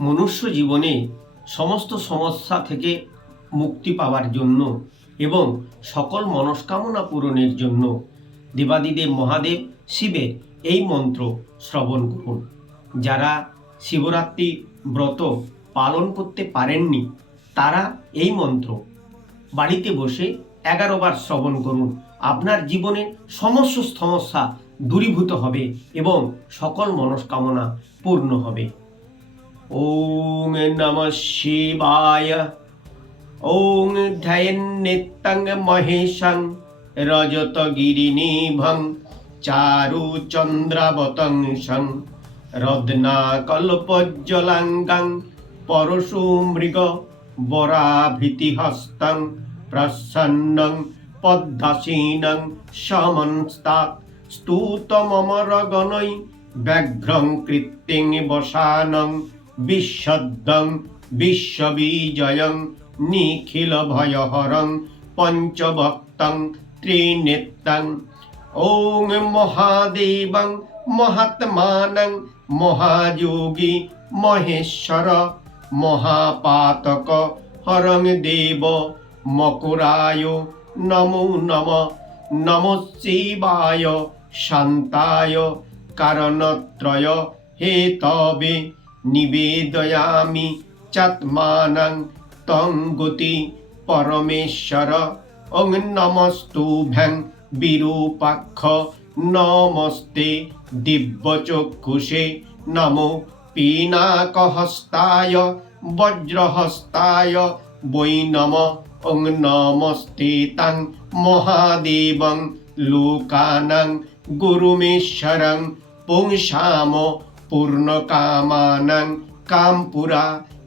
মনুষ্য জীবনে সমস্ত সমস্যা থেকে মুক্তি পাওয়ার জন্য এবং সকল মনস্কামনা পূরণের জন্য দেবাদিদেব মহাদেব শিবের এই মন্ত্র শ্রবণ করুন। যারা শিবরাত্রি ব্রত পালন করতে পারেননি, তারা এই মন্ত্র বাড়িতে বসে এগারো বার শ্রবণ করুন। আপনার জীবনের সমস্ত সমস্যা দূরীভূত হবে এবং সকল মনস্কামনা পূর্ণ হবে। নিত্যং মহেশং রজত গিরিনিভং চারু চন্দ্রাবতংসং রদ্না কল্পজ্জলাঙ্গং পরশু মৃগ বরাভৃতিহস্তং প্রসন্নং পদ্মাসীনং সমন্স্তাৎ স্তূতমমরগণৈ ব্যাঘ্রং কৃত্তিং বসানং বিশ্বদ্দং বিশ্ববিজয়ং নিখিল ভয়হরং পঞ্চভক্তং ত্রিনেত্তং ওং মহাদেবং মহাত্মানং মহাযোগী মহেশ্বর মহাপাতক হরং দেব মকুরায় নমো নম। নম শিবায় শান্তায় কারণত্রয় হে তবে নিবেদয়ামি চাত্মানং তং গতি পরমেশ্বর ওং নমস্তুভ্যং বিরূপাক্ষ নমস্তে দিব্যচক্ষুষে নমো পিনাকহস্তায় বজ্রহস্তায় বৈ নম ওং নমস্তে তাং মহাদেবং লোকানাং গুরুমেশ্বরং পুংসাম পূর্ণকামানাং কামপুরা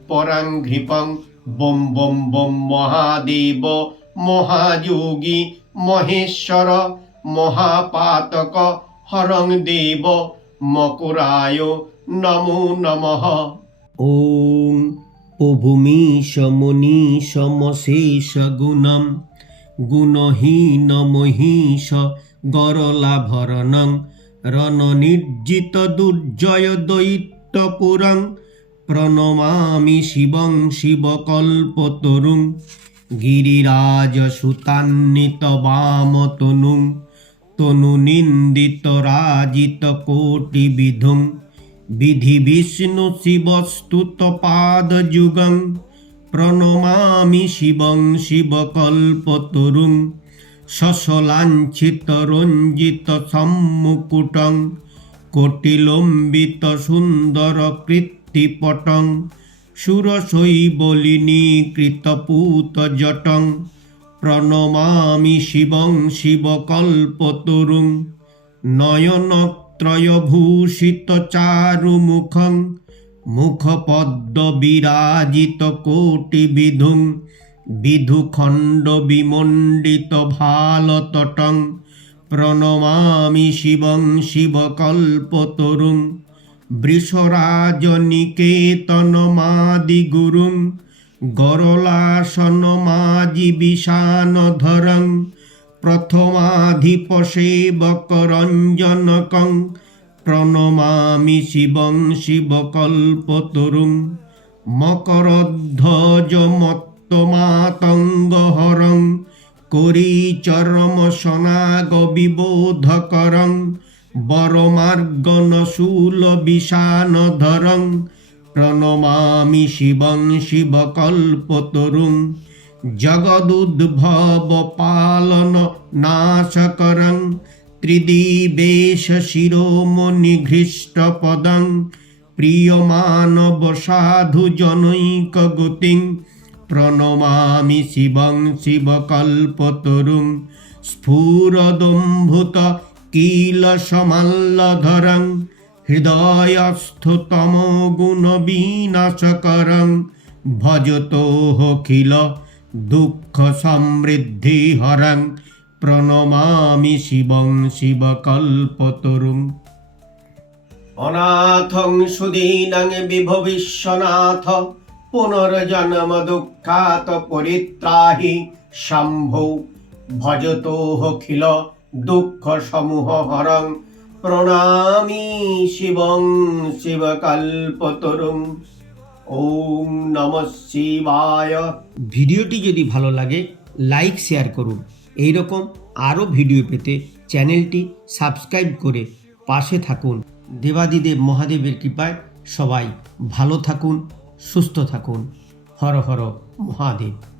পরাঙ্ঘ্রিপং বম বম বম মহাদেব মহাযোগী মহেশ্বর মহাপাতক হরং দেব মকুরায় নমো নমঃ। প্রভূমি সমনি সমশেষ গুণম গুণহীন গরলাভরণং রণনির্জিত দুর্জয় দৈত্যপুরং প্রণমামি শিবং শিবকল্পতরুং বামতনুং তনু নিন্দিত রাজিত কোটি বিধুং বিষ্ণু শিবস্তুত পাদ যুগং প্রণমামি শিবং শিবকল্পতরুং শশলাঞ্ছিত রঞ্জিত সম্মুকুটং কোটিলম্বিত সুন্দর কৃত্তিপটং সুরশৈবলিনী কৃতপূত জটং প্রণমামি শিবং শিবকল্পতরুং নয়নত্রয়ভূষিত চারুমুখং মুখপদ্ম বিরাজিত কোটি বিধুং বিধুখণ্ড বিমণ্ডিত ভালতটং প্রণমামি শিবং শিবকল্পতরুং বৃষরাজনিকেতনমাদিগুরুং গরলাসনমাজীবিষানধরং প্রথমাধিপসেবকরঞ্জনকং প্রণমামি শিবং শিবকল্পতরুং মকরধ্বজমত্তমাতঙ্গহরং করিচরম সনাগ বিবোধকরং বরমার্গনশূল বিষানধরং প্রণমামি শিবং শিবকল্পতরুং, জগদুদ্ভব পালন নাশকরং, ত্রিদিবেশ শিরোমণিঘৃষ্টপদং প্রিয়মানব সাধু জনৈক গতিং প্রণমামি শিবং শিবকল্পতরুং স্ফুরদম্ভুত কিল সমাল্লধরং হৃদয়স্থতম গুণ বিনাশকরং ভজতোখিল দুঃখ সমৃদ্ধি হরং প্রণমামি শিবং শিবকল্পতরুং অনাথং সুদীনং বিভবিশ্বনাথ পুনর্জন্ম দুঃখাত পরিত্রাহি শম্ভো। ভজতোখিল দুঃখ সমূহ হরং। প্রণামি শিবং শিবকল্পতরুং। ওম নম শিবায়। ভিডিওটি যদি ভালো লাগে, লাইক, শেয়ার করুন। এই রকম আরও ভিডিও পেতে চ্যানেলটি সাবস্ক্রাইব করে পাশে থাকুন। দেবাদিদেব মহাদেবের কৃপায় সবাই ভালো থাকুন। সুস্থ থাকুন। হর হর মহাদেব।